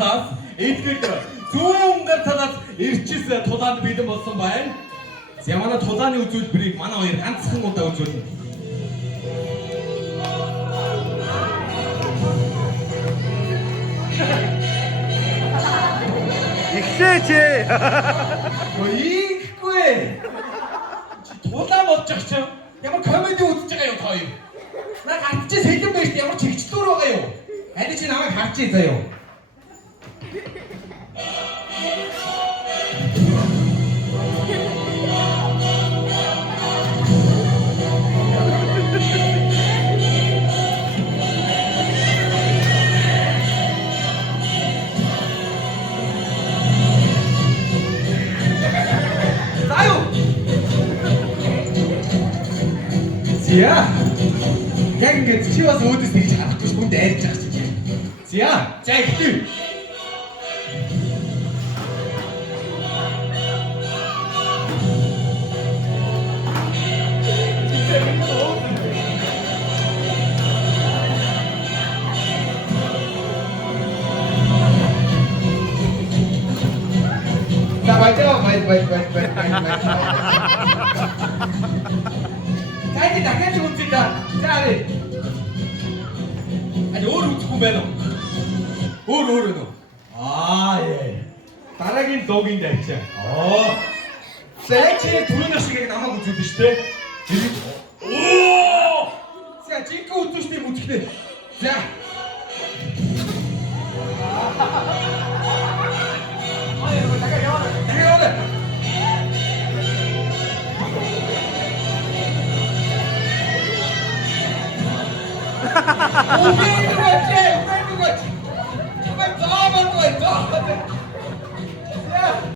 талаас эдгээр зүүн гар талаас ирчис тулаанд бэлэн болсон байна. За манай тулааны үзүүлбэрийг манай хоёр ганцхан удаа үзүүлнэ. Ихлээч. Ийхгүй. Тулаан болчих чи. Ямар комеди үзэж байгаа юм та хоёр? На гарч сэлэн байж ямар чигчлүүр байгаа юу? Аль чи намайг харж заяа. Зя. Яг ингэж чи бас өөдөөс тэгж харахгүй ш хүнд айрч байгаа чи. Зя. За ихтэй. Давай. Кайди дахиад үзье да. За арай. Ань өөр үзэхгүй байна уу? Өөр нөө. Яа. Дараагийн логийн дайчаа. Зэчи түрүүнээс шиг намайг үзүүлсэн шүү дээ. За чиг үзүүлсэн юм үзэхнэ. За. Убей его! Давай, давай!